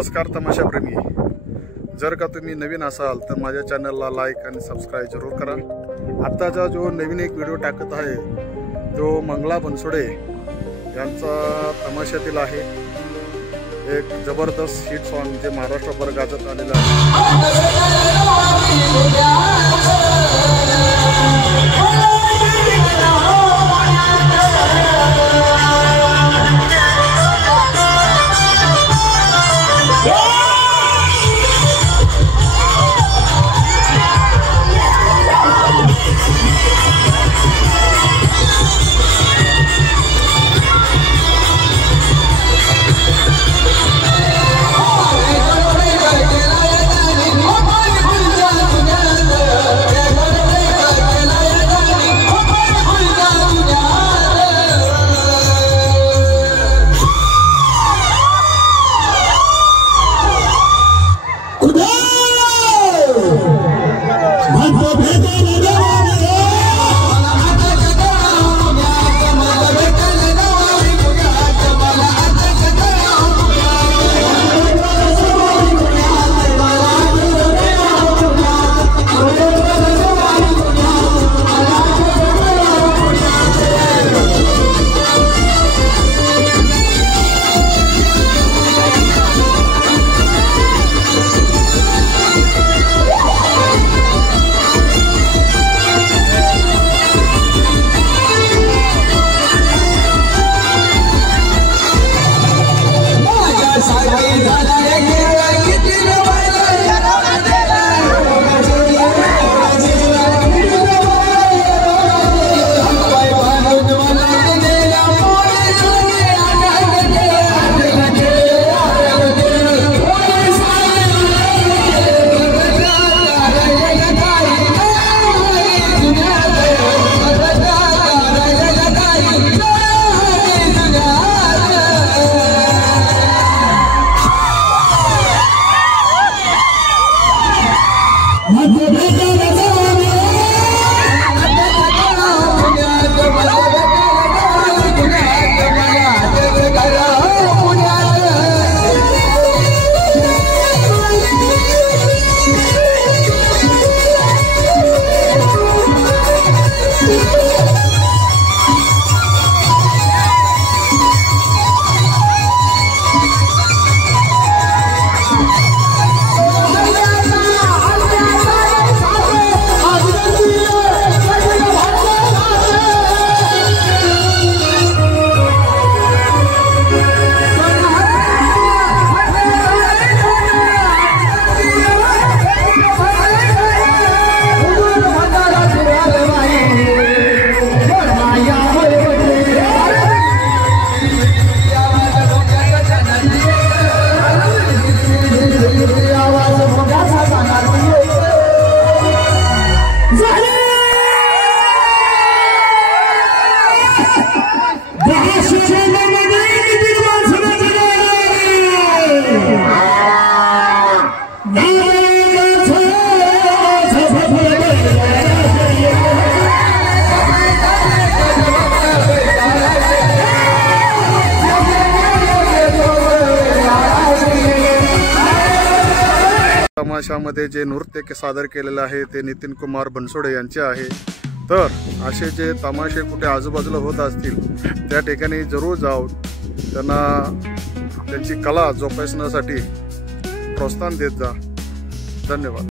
नमस्कार तमाशाप्रेमी, जर का तुम्ही नवीन असाल तर माझ्या चॅनलला लाईक आणि सबस्क्राईब जरूर करा। आत्ताचा जो नवीन एक व्हिडिओ टाकत आहे तो मंगला बनसोडे यांचा तमाशातील आहे। एक जबरदस्त हिट सॉन्ग जे महाराष्ट्रभर गाजत आलेलं आहे। तमाशामध्ये जे नृत्य सादर केलेलं आहे ते नितीन कुमार बनसोडे यांचे आहे। तर असे जे तमाशे कुठे आजूबाजूला होत असतील त्या ठिकाणी जरूर जाऊन त्यांना त्यांची कला जोपासण्यासाठी प्रोत्साहन देत जा। धन्यवाद।